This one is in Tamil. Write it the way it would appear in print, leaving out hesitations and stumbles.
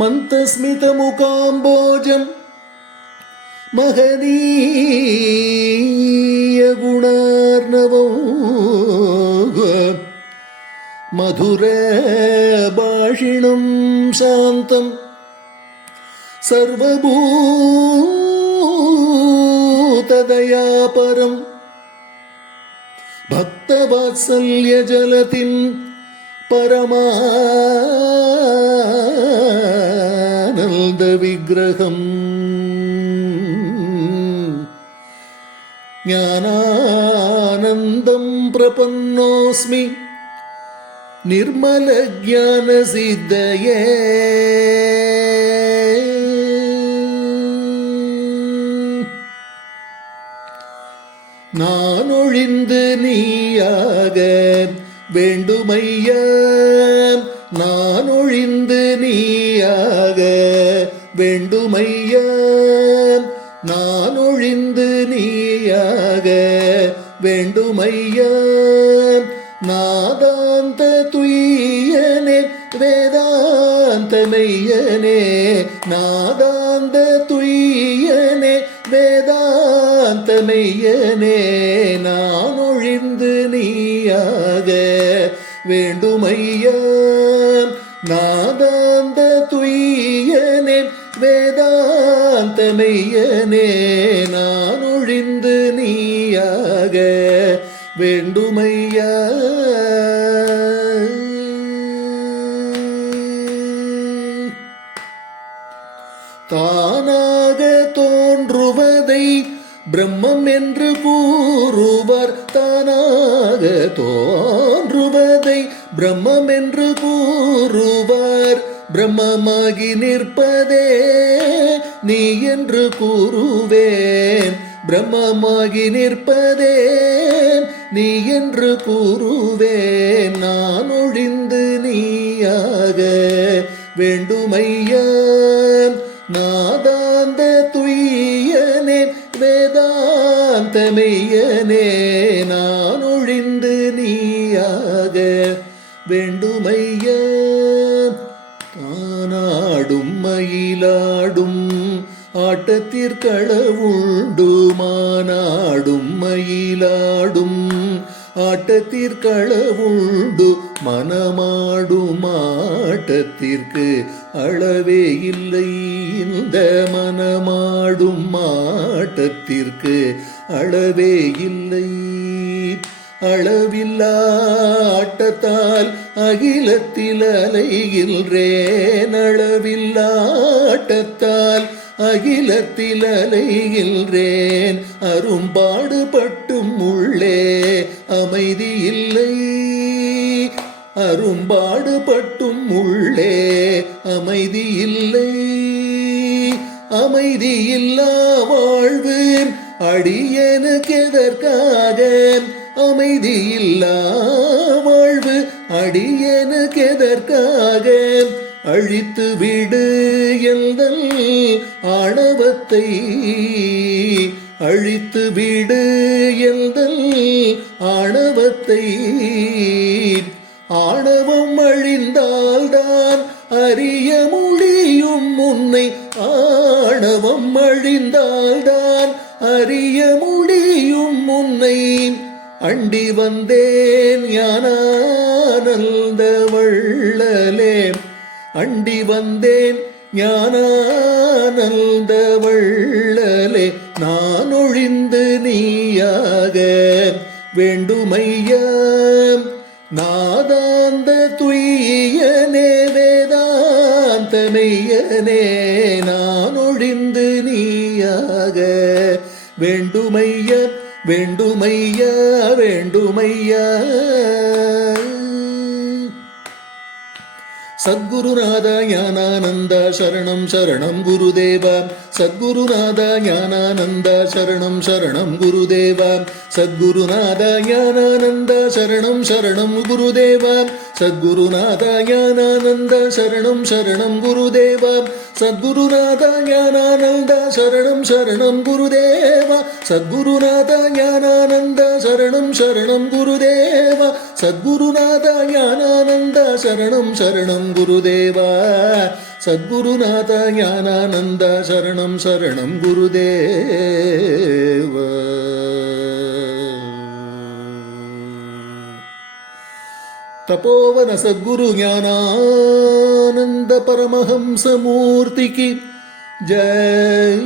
மந்தஸ்மிதமுகாம்போஜம் மகனீயகுணார்ணவம் மதுரபாஷிணம் சாந்தம் சர்வபூததயாபரம் பக்தவாத்சல்யஜலதிம் பரமானந்த விக்கிரகம் ஞானானந்தம் பிரபன்னோஸ்மி நிர்மல ஞான சித்தயே. நான் ஒழிந்து நீயாக வேண்டுமையா, நான் ஒழிந்து நீயாக வேண்டுமையா, நான் ஒழிந்து நீயாக வேண்டுமையா. நாதாந்த துய்யனே வேதாந்த மெய்யனே, நாதாந்த துய்யனே வேதாந்த மெய்யனே. நான் ஒழிந்து நீயாக வேண்டுமையா, நாதாந்த துய்யனே வேதாந்த மெய்யனே. நான் ஒழிந்து நீயாக வேண்டுமையா. தானாக தோன்றுவதை பிரம்மம் என்று கூறுவர், தானாக தோன்றுவதை பிரம்மம் என்று கூறுவர். பிரம்மமாகி நிற்பதே நீ என்று கூறுவேன், பிரம்மமாகி நிற்பதே நீ என்று கூறுவேன். நான் ஒழிந்து நீயாக வேண்டுமையா, நாதாந்த துய்யனே வேதாந்த மெய்யனே. நான் ஒழிந்து நீயாக வேண்டுமையா. தானாடும் மயிலாடும் ஆட்டத்திற்களவுண்டு, மானாடும் மயிலாடும் ஆட்டத்திற்களவுண்டு. மனமாடும் ஆட்டத்திற்கு அளவே இல்லை, இந்த மனமாடும் ஆட்டத்திற்கு அளவே இல்லை. அளவில்லா ஆட்டத்தால் அகிலத்தில் அலைகின்றேன், அளவில்லா ஆட்டத்தால் அகிலத்தில் அலைகின்றேன். அரும்பாடுபட்டும் உள்ளே அமைதி இல்லை, அரும்பாடுபட்டும் உள்ளே அமைதி இல்லை. அமைதி இல்லா வாழ்வு அடியனுக்கு எதற்காக, அமைதி இல்லா வாழ்வு அடியனுக்கு எதற்காக. அழித்து விடு எல்தல் ஆணவத்தை, அழித்து விடு எல்தல் ஆணவத்தை. ஆணவம் அழிந்தால்தான் அறிய முடியும் உன்னை, ஆணவம் அழிந்தால்தான் அறிய முடியும் உன்னை. அண்டி வந்தேன் ஞானானந்த வள்ளலே, அண்டி வந்தேன் ஞானானந்த வள்ளலே. நான் ஒழிந்து நீயாக வேண்டுமையா, நாதாந்த துய்யனே வேதாந்த மெய்யனே. நான் ஒழிந்து நீயாக வேண்டுமையா, வேண்டுமையா, வேண்டுமையா. சத்குருநாத ஞானானந்த சரணம் சரணம் குருதேவா, சத்குருநாத ஞானானந்த சரணம் சரணம் குருதேவா, சத்குருநாத ஞானானந்த சரணம் சரணம் குருதேவா, சத்குருநாத ஞானானந்த சரணம் சரணம் குருதேவா, சத்குருநாத ஞானானந்த சரணம் சரணம் குருதேவா. சத்குருநாத ஞானானந்த சரணம் சரணம் குருதேவா சத்குருநாத ஞானானந்த சரணம் சரணம் குருதேவா சத்குருநாத ஞானானந்த சரணம் சரணம் குருதேவா तपोवन सद्गुरु ज्ञानानंद परमहंस मूर्ति की जय।